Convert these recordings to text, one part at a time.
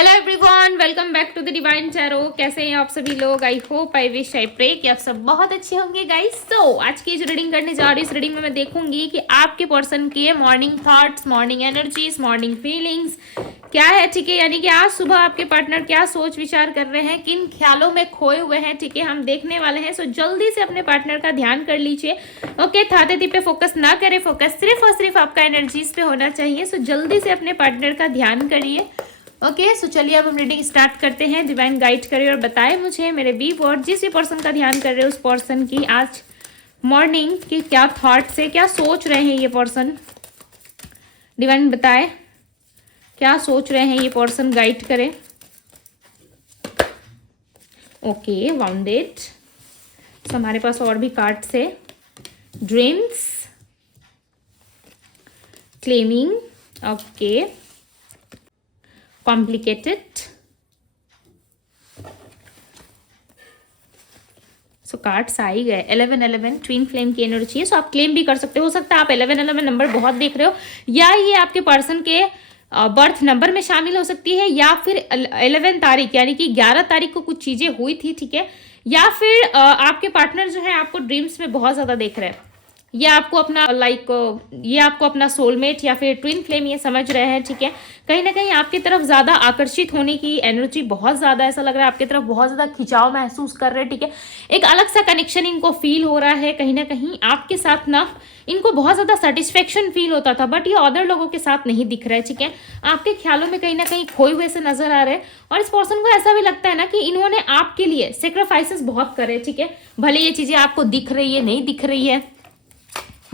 Hello everyone, welcome back to the divine tarot. कैसे हैं आप सभी लोग? I hope, I wish, I pray कि आप सब बहुत अच्छे होंगे गाइस। तो आज की जो रीडिंग करने जा रही हूँ, इस रीडिंग में मैं देखूंगी कि आपके पर्सन के morning thoughts, morning energies, morning feelings क्या है, ठीक है। यानी कि आज सुबह आपके पार्टनर क्या सोच विचार कर रहे हैं, किन ख्यालों में खोए हुए हैं, ठीक है, हम देखने वाले हैं। सो जल्दी से अपने पार्टनर का ध्यान कर लीजिए। ओके, थाते पे फोकस ना करें, फोकस सिर्फ और सिर्फ आपका एनर्जीज पे होना चाहिए। सो जल्दी से अपने पार्टनर का ध्यान करिए। ओके, सो चलिए अब हम रीडिंग स्टार्ट करते हैं। डिवाइन गाइड करे और बताए मुझे मेरे बी वर्ड, जिस भी पर्सन का ध्यान कर रहे हैं उस पर्सन की आज मॉर्निंग की क्या थॉट्स है, क्या सोच रहे हैं ये पर्सन। डिवाइन बताए क्या सोच रहे हैं ये पर्सन, गाइड करे। Okay, wounded. सो हमारे पास और भी कार्ड्स है। Dreams, claiming, okay, complicated. So cards आ ही गए। 11 ट्विन फ्लेम की एनर्जी है। सो आप क्लेम भी कर सकते हो सकता है आप 11 नंबर बहुत देख रहे हो, या ये आपके पर्सन के बर्थ नंबर में शामिल हो सकती है, या फिर 11 तारीख यानी कि 11 तारीख को कुछ चीजें हुई थी, ठीक है। या फिर आपके पार्टनर जो है आपको ड्रीम्स में बहुत ज्यादा देख रहे हैं, ये आपको अपना ये आपको अपना सोलमेट या फिर ट्विन फ्लेम ये समझ रहे हैं, ठीक है। कहीं ना कहीं आपकी तरफ ज्यादा आकर्षित होने की एनर्जी बहुत ज्यादा, ऐसा लग रहा है आपकी तरफ बहुत ज्यादा खिंचाव महसूस कर रहे हैं, ठीक है। एक अलग सा कनेक्शन इनको फील हो रहा है। कहीं ना कहीं आपके साथ ना इनको बहुत ज्यादा सेटिस्फेक्शन फील होता था, बट ये अदर लोगों के साथ नहीं दिख रहा है, ठीक है। आपके ख्यालों में कहीं ना कहीं खोए हुए से नजर आ रहे हैं। और इस पर्सन को ऐसा भी लगता है ना कि इन्होंने आपके लिए सेक्रीफाइसेस बहुत करे, ठीक है। भले ये चीजें आपको दिख रही है, नहीं दिख रही है,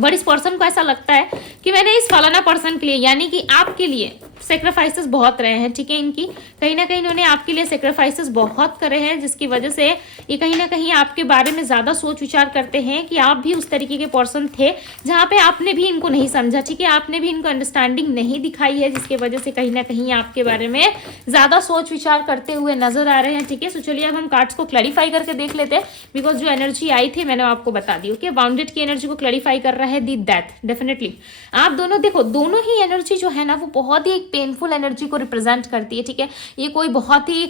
बट इस पर्सन को ऐसा लगता है कि मैंने इस फलाना पर्सन के लिए यानी कि आपके लिए सेक्रीफाइसेस बहुत रहे हैं, ठीक है। इनकी कहीं ना कहीं इन्होंने आपके लिए सेक्रीफाइसेस बहुत करे हैं, जिसकी वजह से ये कहीं ना कहीं आपके बारे में ज्यादा सोच विचार करते हैं कि आप भी उस तरीके के पर्सन थे जहां पे आपने भी इनको नहीं समझा, ठीक है। आपने भी इनको अंडरस्टैंडिंग नहीं दिखाई है, जिसकी वजह से कहीं ना कहीं आपके बारे में ज्यादा सोच विचार करते हुए नजर आ रहे हैं, ठीक है। सो चलिए अब हम कार्ड्स को क्लैरिफाई करके देख लेते हैं, बिकॉज जो एनर्जी आई थी मैंने आपको बता दी। ओके, बाउंडेड की एनर्जी को क्लैरिफाई कर रहा है दी डेथ। डेफिनेटली आप दोनों देखो, दोनों ही एनर्जी जो है ना वो बहुत ही पेनफुल एनर्जी को रिप्रेजेंट करती है, ठीक है। ये कोई बहुत ही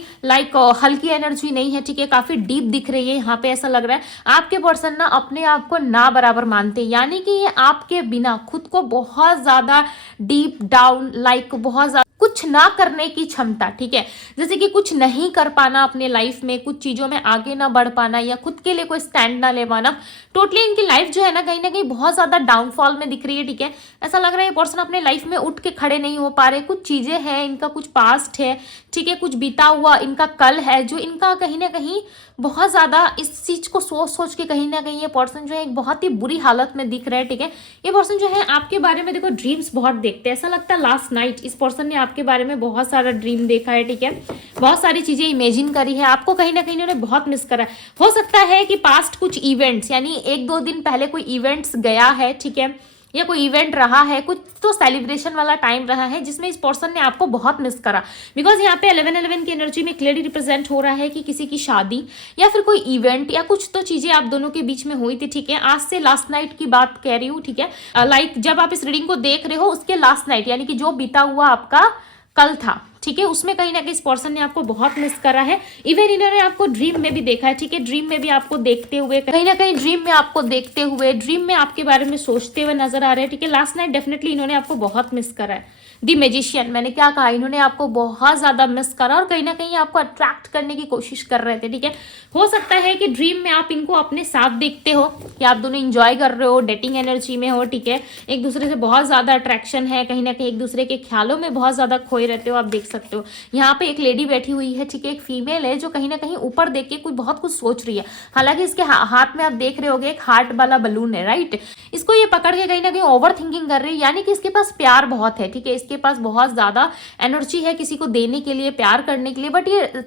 हल्की एनर्जी नहीं है, ठीक है, काफी डीप दिख रही है। यहाँ पे ऐसा लग रहा है आपके पर्सन ना अपने आप को ना बराबर मानते हैं, यानी कि ये आपके बिना खुद को बहुत ज्यादा डीप डाउन बहुत ज्यादा कुछ ना करने की क्षमता, ठीक है। जैसे कि कुछ नहीं कर पाना अपने लाइफ में, कुछ चीजों में आगे ना बढ़ पाना, या खुद के लिए कोई स्टैंड ना ले पाना। टोटली इनकी लाइफ जो है ना कहीं बहुत ज्यादा डाउनफॉल में दिख रही है, ठीक है। ऐसा लग रहा है ये पर्सन अपने लाइफ में उठ के खड़े नहीं हो पा रहे। कुछ चीजें हैं, इनका कुछ पास्ट है, ठीक है, कुछ बीता हुआ इनका कल है, जो इनका कहीं ना कहीं बहुत ज्यादा इस चीज को सोच सोच के कहीं ना कहीं ये पर्सन जो है एक बहुत ही बुरी हालत में दिख रहा है, ठीक है। ये पर्सन जो है आपके बारे में देखो ड्रीम्स बहुत देखते हैं। ऐसा लगता है लास्ट नाइट इस पर्सन ने आपके बारे में बहुत सारा ड्रीम देखा है, ठीक है। बहुत सारी चीजें इमेजिन करी है, आपको कहीं ना कहीं इन्होंने बहुत मिस करा है। हो सकता है कि पास्ट कुछ इवेंट्स यानी 1-2 दिन पहले कोई इवेंट्स गया है, ठीक है, या कोई इवेंट रहा है, कुछ तो सेलिब्रेशन वाला टाइम रहा है जिसमें इस पर्सन ने आपको बहुत मिस करा। बिकॉज यहाँ पे 11 की एनर्जी में क्लियरली रिप्रेजेंट हो रहा है कि किसी की शादी या फिर कोई इवेंट या कुछ तो चीजें आप दोनों के बीच में हुई थी, ठीक है। आज से लास्ट नाइट की बात कह रही हूँ, ठीक है। जब आप इस रीडिंग को देख रहे हो उसके लास्ट नाइट यानी कि जो बीता हुआ आपका कल था, ठीक है, उसमें कहीं ना कहीं इस पर्सन ने आपको बहुत मिस करा है। इवन इन्होंने आपको ड्रीम में भी देखा है, ठीक है। ड्रीम में भी आपको देखते हुए कहीं ना कहीं ड्रीम में आपको देखते हुए ड्रीम में आपके बारे में सोचते हुए नजर आ रहे हैं, ठीक है। लास्ट नाइट डेफिनेटली इन्होंने आपको बहुत मिस करा है। दी मैजिशियन, मैंने क्या कहा, इन्होंने आपको बहुत ज्यादा मिस करा और कहीं ना कहीं आपको अट्रैक्ट करने की कोशिश कर रहे थे, ठीक है। हो सकता है कि ड्रीम में आप इनको अपने साथ देखते हो कि आप दोनों इंजॉय कर रहे हो, डेटिंग एनर्जी में हो, ठीक है। एक दूसरे से बहुत ज्यादा अट्रैक्शन है, कहीं ना कहीं एक दूसरे के ख्यालों में बहुत ज्यादा खोए रहते हो, आप देख सकते हो। यहाँ पे एक लेडी बैठी हुई है, ठीक है, एक फीमेल है जो कहीं ना कहीं ऊपर देख के बहुत कुछ सोच रही है। हालांकि इसके हाथ में आप देख रहे होगे एक हार्ट वाला बलून है, राइट। इसको ये पकड़ के कहीं ना कहीं ओवर थिंकिंग कर रही है, यानी कि इसके पास प्यार बहुत है, ठीक है। इसके पास बहुत ज्यादा एनर्जी है किसी को देने के लिए, प्यार करने के लिए, बट ये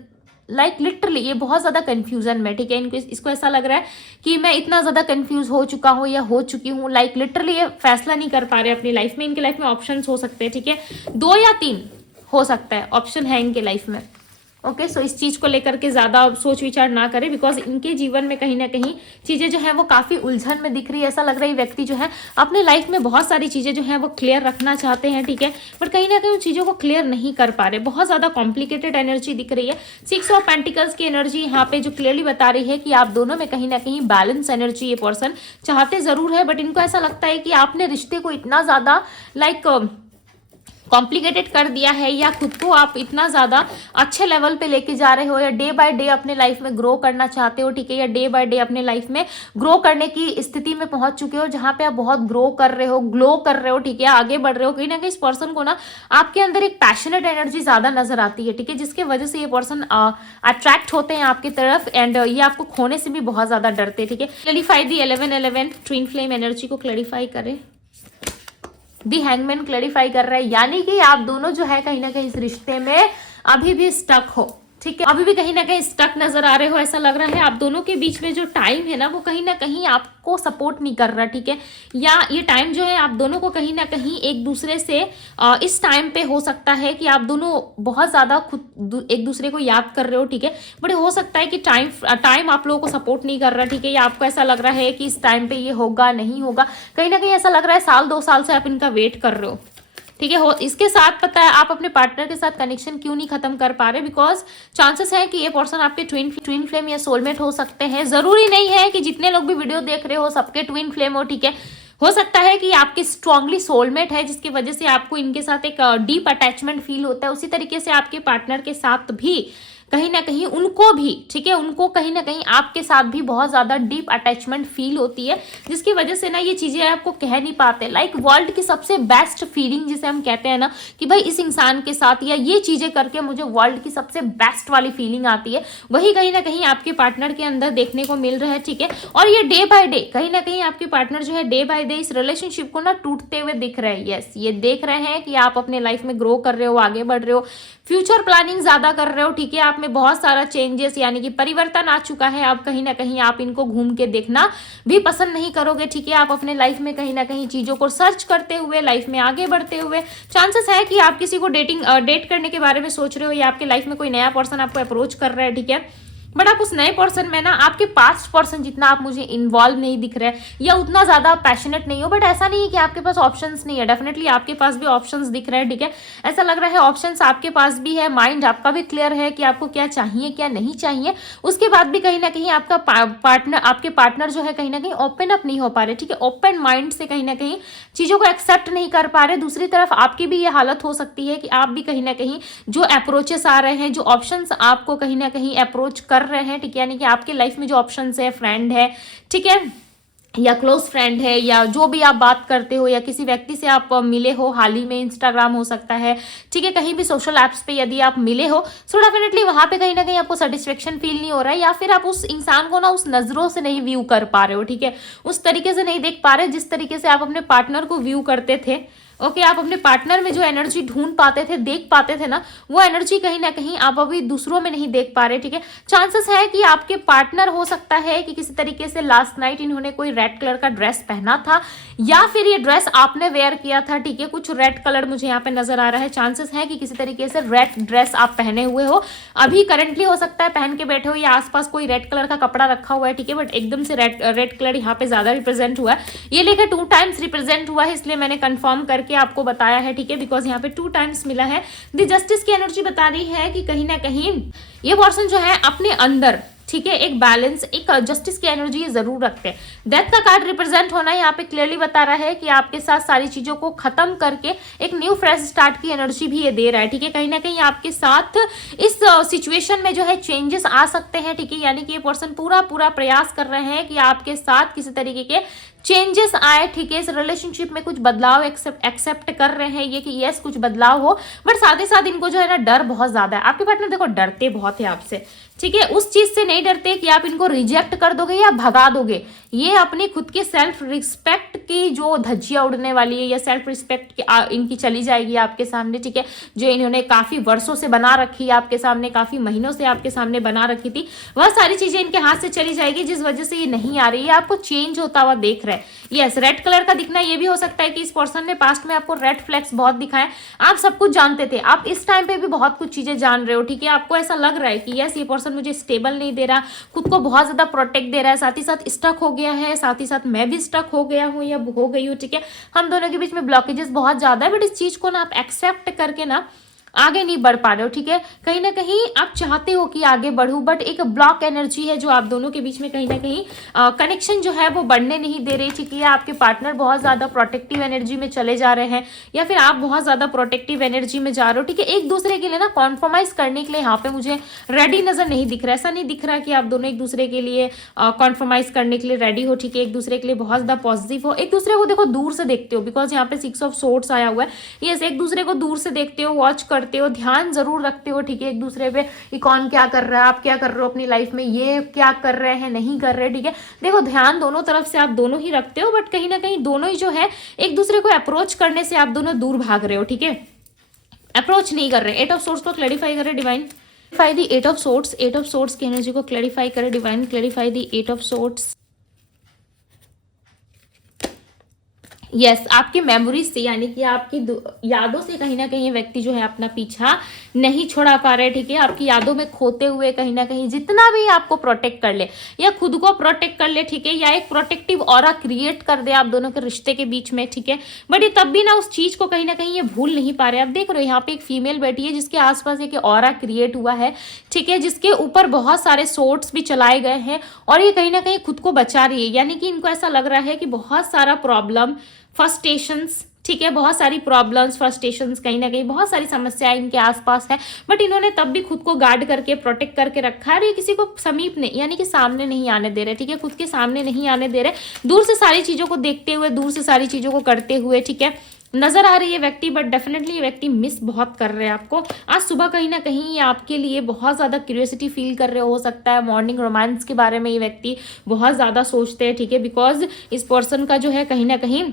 लिटरली ये बहुत ज्यादा कंफ्यूजन में, ठीक है। इसको ऐसा लग रहा है कि मैं इतना ज्यादा कंफ्यूज हो चुका हूँ या हो चुकी हूँ, लिटरली ये फैसला नहीं कर पा रहे अपनी लाइफ में। इनकी लाइफ में ऑप्शंस हो सकते हैं, ठीक है, 2 या 3 हो सकता है ऑप्शन है इनके लाइफ में। ओके सो इस चीज को लेकर के ज्यादा सोच विचार ना करें, बिकॉज इनके जीवन में कहीं ना कहीं चीजें जो है वो काफी उलझन में दिख रही है। ऐसा लग रहा है व्यक्ति जो है अपने लाइफ में बहुत सारी चीजें जो है वो क्लियर रखना चाहते हैं, ठीक है, बट कहीं ना कहीं उन चीजों को क्लियर नहीं कर पा रहे। बहुत ज्यादा कॉम्प्लिकेटेड एनर्जी दिख रही है। 6 ऑफ पेंटिकल्स की एनर्जी यहाँ पे जो क्लियरली बता रही है कि आप दोनों में कहीं ना कहीं बैलेंस एनर्जी ये पर्सन चाहते जरूर है, बट इनको ऐसा लगता है कि आपने रिश्ते को इतना ज्यादा कॉम्प्लिकेटेड कर दिया है, या खुद को आप इतना ज़्यादा अच्छे लेवल पे लेके जा रहे हो, या डे बाय डे अपने लाइफ में ग्रो करना चाहते हो, ठीक है, या डे बाय डे अपने लाइफ में ग्रो करने की स्थिति में पहुंच चुके हो जहां पे आप बहुत ग्रो कर रहे हो, ग्लो कर रहे हो, ठीक है, आगे बढ़ रहे हो। कहीं ना कहीं इस पर्सन को ना आपके अंदर एक पैशनेट एनर्जी ज़्यादा नजर आती है, ठीक है, जिसकी वजह से ये पर्सन अट्रैक्ट होते हैं आपकी तरफ, एंड ये आपको खोने से भी बहुत ज़्यादा डरते हैं, ठीक है। क्लैरिफाई दी 11-11 ट्विन फ्लेम एनर्जी को क्लैरिफाई करें। दी हैंगमैन क्लैरिफाई कर रहा है, यानी कि आप दोनों जो है कहीं ना कहीं इस रिश्ते में अभी भी स्टक हो, ठीक है, अभी भी कहीं ना कहीं स्टक नजर आ रहे हो। ऐसा लग रहा है आप दोनों के बीच में जो टाइम है ना वो कहीं ना कहीं आपको सपोर्ट नहीं कर रहा, ठीक है, या ये टाइम जो है आप दोनों को कहीं ना कहीं एक दूसरे से इस टाइम पे हो सकता है कि आप दोनों बहुत ज्यादा खुद एक दूसरे को याद कर रहे हो, ठीक है, बट हो सकता है कि टाइम आप लोगों को सपोर्ट नहीं कर रहा, ठीक है, या आपको ऐसा लग रहा है कि इस टाइम पे ये होगा नहीं होगा। कहीं ना कहीं ऐसा लग रहा है 1-2 साल से आप इनका वेट कर रहे हो, ठीक है। हो इसके साथ पता है आप अपने पार्टनर के साथ कनेक्शन क्यों नहीं खत्म कर पा रहे, बिकॉज चांसेस है कि ये पर्सन आपके ट्विन फ्लेम या सोलमेट हो सकते हैं। जरूरी नहीं है कि जितने लोग भी वीडियो देख रहे हो सबके ट्विन फ्लेम हो, ठीक है, हो सकता है कि आपके स्ट्रांगली सोलमेट है जिसकी वजह से आपको इनके साथ एक डीप अटैचमेंट फील होता है। उसी तरीके से आपके पार्टनर के साथ भी कहीं ना कहीं उनको भी, ठीक है, उनको कहीं ना कहीं आपके साथ भी बहुत ज्यादा डीप अटैचमेंट फील होती है, जिसकी वजह से ना ये चीजें आपको कह नहीं पाते। लाइक वर्ल्ड की सबसे बेस्ट फीलिंग जिसे हम कहते हैं ना कि भाई इस इंसान के साथ या ये चीजें करके मुझे वर्ल्ड की सबसे बेस्ट वाली फीलिंग आती है, वही कहीं ना कहीं आपके पार्टनर के अंदर देखने को मिल रहा है, ठीक है। और ये डे बाय डे कहीं ना कहीं आपके पार्टनर जो है डे बाय डे इस रिलेशनशिप को ना टूटते हुए दिख रहे हैं। यस, ये देख रहे हैं कि आप अपने लाइफ में ग्रो कर रहे हो, आगे बढ़ रहे हो, फ्यूचर प्लानिंग ज्यादा कर रहे हो, ठीक है, आप में बहुत सारा चेंजेस यानी कि परिवर्तन आ चुका है। अब कहीं ना कहीं आप इनको घूम के देखना भी पसंद नहीं करोगे, ठीक है, आप अपने लाइफ में कहीं ना कहीं चीजों को सर्च करते हुए लाइफ में आगे बढ़ते हुए चांसेस है कि आप किसी को डेट करने के बारे में सोच रहे हो, या आपके लाइफ में कोई नया पर्सन आपको अप्रोच कर रहा है, ठीक है, बट आप उस नए पर्सन में ना आपके पास्ट पर्सन जितना आप मुझे इन्वॉल्व नहीं दिख रहे या उतना ज्यादा पैशनेट नहीं हो। बट ऐसा नहीं है कि आपके पास ऑप्शंस नहीं है, डेफिनेटली आपके पास भी ऑप्शंस दिख रहे हैं, ठीक है, ऐसा लग रहा है ऑप्शंस आपके पास भी है, माइंड आपका भी क्लियर है कि आपको क्या चाहिए क्या नहीं चाहिए। उसके बाद भी कहीं ना कहीं आपका आपके पार्टनर जो है कहीं ना कहीं ओपन अप नहीं हो पा रहे, ठीक है, ओपन माइंड से कहीं ना कहीं चीजों को एक्सेप्ट नहीं कर पा रहे। दूसरी तरफ आपकी भी ये हालत हो सकती है कि आप भी कहीं ना कहीं जो अप्रोचेस आ रहे हैं, जो ऑप्शंस आपको कहीं ना कहीं अप्रोच कर रहे हैं, ठीक है, यानी कि आपके लाइफ में जो ऑप्शंस है, फ्रेंड है, ठीक है, या क्लोज फ्रेंड है, या जो भी आप बात करते हो, या किसी व्यक्ति से आप मिले हो हाल ही में, इंस्टाग्राम हो सकता है, ठीक है, कहीं भी सोशल एप्स पे यदि आप मिले हो, सो डेफिनेटली वहां पे कहीं ना कहीं आपको सेटिस्फेक्शन फील नहीं हो रहा है, या फिर आप उस इंसान को ना उस नजरों से नहीं व्यू कर पा रहे हो, ठीक है, उस तरीके से नहीं देख पा रहे जिस तरीके से आप अपने पार्टनर को व्यू करते थे। ओके, आप अपने पार्टनर में जो एनर्जी ढूंढ पाते थे, देख पाते थे ना, वो एनर्जी कहीं ना कहीं आप अभी दूसरों में नहीं देख पा रहे, ठीक है। चांसेस है कि आपके पार्टनर हो सकता है कि किसी तरीके से लास्ट नाइट इन्होंने कोई रेड कलर का ड्रेस पहना था, या फिर ये ड्रेस आपने वेयर किया था, ठीक है, कुछ रेड कलर मुझे यहाँ पे नजर आ रहा है। चांसेस है कि किसी तरीके से रेड ड्रेस आप पहने हुए हो, अभी करंटली हो सकता है पहन के बैठे हो, या आसपास कोई रेड कलर का कपड़ा रखा हुआ है, ठीक है, बट एकदम से रेड कलर यहाँ पे ज्यादा रिप्रेजेंट हुआ है। ये लेके 2 टाइम्स रिप्रेजेंट हुआ है, इसलिए मैंने कंफर्म करके आपको बताया है, ठीक है, बिकॉज यहाँ पे 2 टाइम्स मिला है। द जस्टिस की एनर्जी बता रही है कि कहीं ना कहीं ये पर्सन जो है अपने अंदर, ठीक है, एक बैलेंस, एक जस्टिस की एनर्जी ये जरूर रखते हैं। डेथ का कार्ड रिप्रेजेंट होना यहाँ पे क्लियरली बता रहा है कि आपके साथ सारी चीजों को खत्म करके एक न्यू फ्रेश स्टार्ट की एनर्जी भी ये दे रहा है, ठीक है, कहीं ना कहीं आपके साथ इस सिचुएशन में जो है चेंजेस आ सकते हैं, ठीक है, यानी कि ये पर्सन पूरा प्रयास कर रहे हैं कि आपके साथ किसी तरीके के चेंजेस आए, ठीक है, इस रिलेशनशिप में कुछ बदलाव एक्सेप्ट कर रहे हैं ये कि यस कुछ बदलाव हो, बट साथ ही साथ इनको जो है ना डर बहुत ज्यादा है। आपके पार्टनर देखो डरते बहुत है आपसे, ठीक है, उस चीज से नहीं डरते कि आप इनको रिजेक्ट कर दोगे या भगा दोगे, ये अपनी खुद की सेल्फ रिस्पेक्ट की जो धज्जियां उड़ने वाली है या सेल्फ रिस्पेक्ट की इनकी चली जाएगी आपके सामने, ठीक है, जो इन्होंने काफी वर्षों से बना रखी है आपके सामने, काफी महीनों से आपके सामने बना रखी थी, वह सारी चीजें इनके हाथ से चली जाएगी जिस वजह से ये नहीं आ रही है, आपको चेंज होता हुआ देख रहे हैं। यस, रेड कलर का दिखना ये भी हो सकता है कि इस पर्सन ने पास्ट में आपको रेड फ्लैग्स बहुत दिखाए, आप सब कुछ जानते थे, आप इस टाइम पे भी बहुत कुछ चीजें जान रहे हो, ठीक है, आपको ऐसा लग रहा है कि यस ये पर्सन मुझे स्टेबल नहीं दे रहा, खुद को बहुत ज्यादा प्रोटेक्ट दे रहा है, साथ ही साथ स्टक हो गया है, साथ ही साथ मैं भी स्टक हो गया हूँ या हो गई हूँ, ठीक है, हम दोनों के बीच में ब्लॉकेजेस बहुत ज्यादा है, बट इस चीज को ना आप एक्सेप्ट करके ना आगे नहीं बढ़ पा रहे हो, ठीक है, कहीं ना कहीं आप चाहते हो कि आगे बढ़ूं, बट एक ब्लॉक एनर्जी है जो आप दोनों के बीच में कहीं ना कहीं कनेक्शन जो है वो बढ़ने नहीं दे रही, ठीक है, आपके पार्टनर बहुत ज्यादा प्रोटेक्टिव एनर्जी में चले जा रहे हैं या फिर आप बहुत ज्यादा प्रोटेक्टिव एनर्जी में जा रहे हो, ठीक है, एक दूसरे के लिए ना कॉम्प्रोमाइज करने के लिए यहाँ पे मुझे रेडी नजर नहीं दिख रहा, ऐसा नहीं दिख रहा कि आप दोनों एक दूसरे के लिए कॉम्प्रोमाइज करने के लिए रेडी हो, ठीक है, एक दूसरे के लिए बहुत ज्यादा पॉजिटिव हो, एक दूसरे को देखो दूर से देखते हो, बिकॉज यहाँ पे 6 ऑफ सोर्ड्स आया हुआ है, यस, एक दूसरे को दूर से देखते हो, वॉच करते हो, ध्यान जरूर रखते हो, ठीक है, एक दूसरे पे कि कौन क्या कर रहा है, आप क्या कर रहे हो अपनी लाइफ में, ये क्या कर रहे हैं नहीं कर रहे, ठीक है, देखो ध्यान दोनों तरफ से आप दोनों ही रखते हो, बट कहीं ना कहीं दोनों ही जो है एक दूसरे को अप्रोच करने से आप दोनों दूर भाग रहे हो, ठीक है, अप्रोच नहीं कर रहे। 8 ऑफ सोर्ड्स को क्लैरिफाई करें divine, clarify the 8 of swords, 8 of swords की एनर्जी को क्लैरिफाई करें divine, clarify the 8 of swords. Yes, आपकी मेमोरीज से यानी कि आपकी यादों से कहीं ना कहीं ये व्यक्ति जो है अपना पीछा नहीं छोड़ा पा रहे, ठीक है, आपकी यादों में खोते हुए कहीं ना कहीं जितना भी आपको प्रोटेक्ट कर ले या खुद को प्रोटेक्ट कर ले, ठीक है, या एक प्रोटेक्टिव ऑरा क्रिएट कर दे आप दोनों के रिश्ते के बीच में, ठीक है, बट ये तब भी ना उस चीज को कहीं ना कहीं ये भूल नहीं पा रहे। आप देख रहे हो यहाँ पे एक फीमेल बैठी है जिसके आसपास एक ऑरा क्रिएट हुआ है, ठीक है, जिसके ऊपर बहुत सारे सोर्ट्स भी चलाए गए हैं और ये कहीं ना कहीं खुद को बचा रही है, यानी कि इनको ऐसा लग रहा है कि बहुत सारा प्रॉब्लम, फ्रस्ट्रेशंस, ठीक है, बहुत सारी प्रॉब्लम्स, फ्रस्ट्रेशंस, कहीं ना कहीं बहुत सारी समस्याएं इनके आसपास है, बट इन्होंने तब भी खुद को गार्ड करके प्रोटेक्ट करके रखा है, ये किसी को समीप नहीं यानी कि सामने नहीं आने दे रहे, ठीक है, खुद के सामने नहीं आने दे रहे, दूर से सारी चीजों को देखते हुए, दूर से सारी चीजों को करते हुए, ठीक है, नजर आ रही है व्यक्ति, बट डेफिनेटली ये व्यक्ति मिस बहुत कर रहे हैं आपको। आज सुबह कहीं ना कहीं ये आपके लिए बहुत ज्यादा क्यूरियोसिटी फील कर रहे हो सकता है, मॉर्निंग रोमांस के बारे में ये व्यक्ति बहुत ज्यादा सोचते हैं, ठीक है, बिकॉज इस पर्सन का जो है कहीं ना कहीं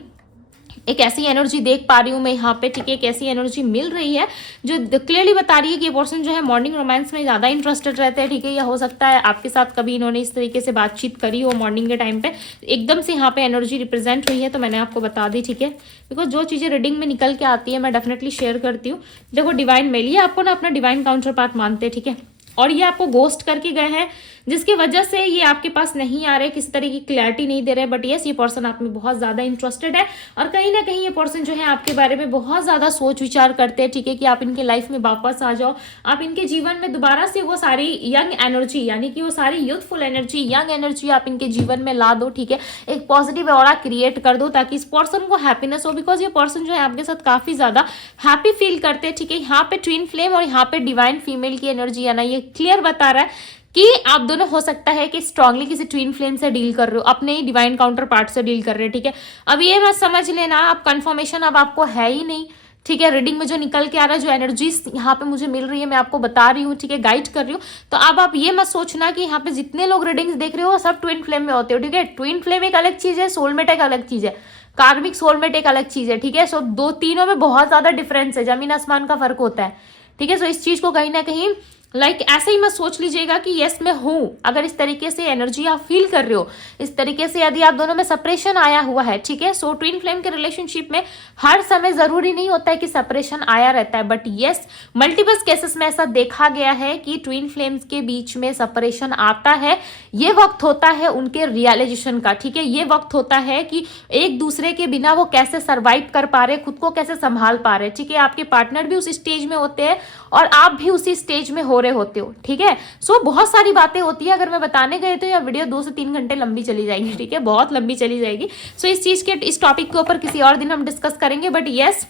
एक ऐसी एनर्जी देख पा रही हूँ मैं यहाँ पे, ठीक है, एक ऐसी एनर्जी मिल रही है जो क्लियरली बता रही है कि ये पर्सन जो है मॉर्निंग रोमांस में ज़्यादा इंटरेस्टेड रहते हैं, ठीक है, या हो सकता है आपके साथ कभी इन्होंने इस तरीके से बातचीत करी हो मॉर्निंग के टाइम पे, एकदम से यहाँ पे एनर्जी रिप्रेजेंट हुई है तो मैंने आपको बता दी, ठीक है, बिकॉज जो चीज़ें रीडिंग में निकल के आती है मैं डेफिनेटली शेयर करती हूँ। देखो डिवाइन मेल, ये आपको ना अपना डिवाइन काउंटर पार्ट मानते हैं, ठीक है, और ये आपको गोस्ट करके गए हैं जिसकी वजह से ये आपके पास नहीं आ रहे, किसी तरह की क्लैरिटी नहीं दे रहे, बट यस ये पर्सन आप में बहुत ज्यादा इंटरेस्टेड है और कहीं ना कहीं ये पर्सन जो है आपके बारे में बहुत ज्यादा सोच विचार करते हैं, ठीक है, कि आप इनके लाइफ में वापस आ जाओ, आप इनके जीवन में दोबारा से वो सारी यंग एनर्जी यानी कि वो सारी यूथफुल एनर्जी, यंग एनर्जी आप इनके जीवन में ला दो, ठीक है, एक पॉजिटिव ऑरा क्रिएट कर दो ताकि इस पर्सन को हैप्पीनेस हो, बिकॉज ये पर्सन जो है आपके साथ काफी ज्यादा हैप्पी फील करते हैं, ठीक है, यहाँ पे ट्विन फ्लेम और यहाँ पे डिवाइन फीमेल की एनर्जी है ना, ये क्लियर बता रहा है कि आप दोनों हो सकता है कि स्ट्रांगली किसी ट्विन फ्लेम से डील कर रहे हो, अपने ही डिवाइन काउंटर पार्ट से डील कर रहे हो, ठीक है, अब ये मत समझ लेना आप कंफर्मेशन अब आपको है ही नहीं, ठीक है, रीडिंग में जो निकल के आ रहा है, जो एनर्जीज यहाँ पे मुझे मिल रही है मैं आपको बता रही हूँ, ठीक है, गाइड कर रही हूँ, तो अब आप ये मत सोचना कि यहाँ पे जितने लोग रीडिंग्स देख रहे हो सब ट्विन फ्लेम में होते हो, ठीक है, ट्विन फ्लेम एक अलग चीज है, सोलमेट एक अलग चीज है, कार्मिक सोलमेट एक अलग चीज है, ठीक है, सो दो तीनों में बहुत ज्यादा डिफरेंस है, जमीन आसमान का फर्क होता है, ठीक है, सो इस चीज को कहीं ना कहीं ऐसे ही मत सोच लीजिएगा कि यस मैं हूं, अगर इस तरीके से एनर्जी आप फील कर रहे हो, इस तरीके से यदि आप दोनों में सेपरेशन आया हुआ है, ठीक है, सो ट्विन फ्लेम के रिलेशनशिप में हर समय जरूरी नहीं होता है कि सेपरेशन आया रहता है, बट यस मल्टीपल केसेस में ऐसा देखा गया है कि ट्विन फ्लेम्स के बीच में सेपरेशन आता है, ये वक्त होता है उनके रियलाइजेशन का, ठीक है, ये वक्त होता है कि एक दूसरे के बिना वो कैसे सर्वाइव कर पा रहे, खुद को कैसे संभाल पा रहे, ठीक है, आपके पार्टनर भी उस स्टेज में होते हैं और आप भी उसी स्टेज में हो रहे होते हो, ठीक है, सो बहुत सारी बातें होती है, अगर मैं बताने गए तो यह वीडियो 2 से 3 घंटे लंबी चली जाएगी, ठीक है, बहुत लंबी चली जाएगी, सो इस चीज के इस टॉपिक के ऊपर किसी और दिन हम डिस्कस करेंगे, बट यस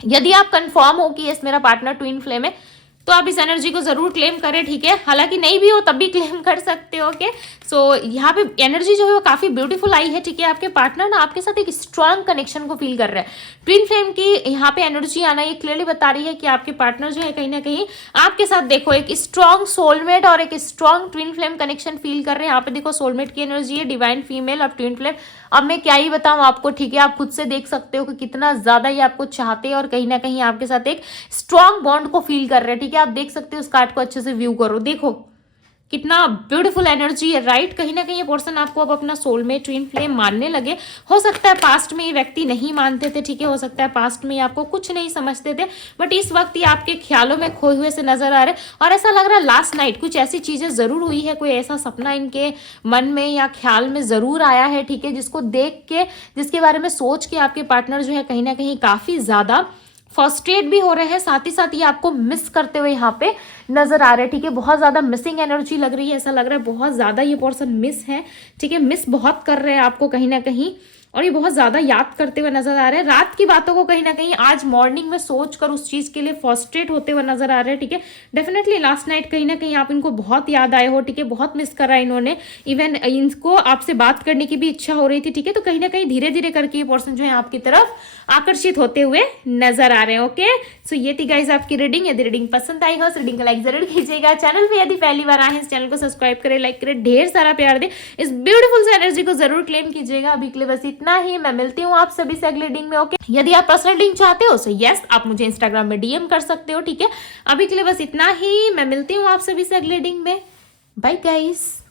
यदि आप कंफर्म हो कि यस मेरा पार्टनर ट्विन फ्लेम है तो आप इस एनर्जी को जरूर क्लेम करें, ठीक है, हालांकि नहीं भी हो तब भी क्लेम कर सकते हो, ओके, सो यहाँ पे एनर्जी जो है वो काफी ब्यूटीफुल आई है, ठीक है, आपके पार्टनर ना आपके साथ एक स्ट्रांग कनेक्शन को फील कर रहा है, ट्विन फ्लेम की यहाँ पे एनर्जी आना ये क्लियरली बता रही है कि आपके पार्टनर जो है कहीं ना कहीं आपके साथ देखो एक स्ट्रॉन्ग सोलमेट और एक strong twin flame connection feel कर रहे हैं। यहाँ पे देखो सोलमेट की एनर्जी है, डिवाइन फीमेल और ट्विन फ्लेम। अब मैं क्या ही बताऊं आपको, ठीक है, आप खुद से देख सकते हो कि कितना ज्यादा ये आपको चाहते हैं और कहीं ना कहीं आपके साथ एक स्ट्रॉन्ग बॉन्ड को फील कर रहे हैं। ठीक है, आप देख सकते हो, उस कार्ड को अच्छे से व्यू करो, देखो कितना ब्यूटीफुल एनर्जी है, राइट। कहीं ना कहीं ये पर्सन आपको अब अपना सोलमेट ट्विन फ्लेम मानने लगे। हो सकता है पास्ट में ये व्यक्ति नहीं मानते थे, ठीक है, हो सकता है पास्ट में आपको कुछ नहीं समझते थे, बट इस वक्त ये आपके ख्यालों में खोए हुए से नजर आ रहे और ऐसा लग रहा है लास्ट नाइट कुछ ऐसी चीजें जरूर हुई है, कोई ऐसा सपना इनके मन में या ख्याल में जरूर आया है, ठीक है, जिसको देख के, जिसके बारे में सोच के आपके पार्टनर जो है कहीं ना कहीं काफी ज्यादा फ्रस्ट्रेट भी हो रहे हैं, साथ ही साथ ये आपको मिस करते हुए यहाँ पे नजर आ रहे हैं। ठीक है, बहुत ज्यादा मिसिंग एनर्जी लग रही है, ऐसा लग रहा है बहुत ज्यादा ये पर्सन मिस है। ठीक है, मिस बहुत कर रहे हैं आपको कहीं ना कहीं और ये बहुत ज्यादा याद करते हुए नजर आ रहे हैं। रात की बातों को कहीं ना कहीं आज मॉर्निंग में सोच कर उस चीज के लिए फ्रस्ट्रेट होते हुए नजर आ रहे हैं। ठीक है, डेफिनेटली लास्ट नाइट कहीं ना कहीं आप इनको बहुत याद आए हो। ठीक है, बहुत मिस करा इन्होंने, इवन इनको आपसे बात करने की भी इच्छा हो रही थी। ठीक है, तो कहीं ना कहीं धीरे धीरे करके ये पर्सन जो है आपकी तरफ आकर्षित होते हुए नजर आ रहे हैं। ओके, सो ये थी गाइस आपकी रीडिंग। यदि रीडिंग पसंद आई हो इस रीडिंग को लाइक जरूर कीजिएगा। चैनल पे यदि पहली बार आए हैं इस चैनल को सब्सक्राइब करें, लाइक करें, ढेर सारा प्यार दे, इस ब्यूटीफुल से एनर्जी को जरूर क्लेम कीजिएगा। अभी के लिए बस इतना ही, मैं मिलती हूँ आप सभी से अगले रीडिंग में। ओके, यदि आप पर्सनल रीडिंग चाहते हो सो यस, आप मुझे इंस्टाग्राम में डीएम कर सकते हो। ठीक है, अभी के लिए बस इतना ही, मैं मिलती हूँ आप सभी से अगले रीडिंग में। Bye guys.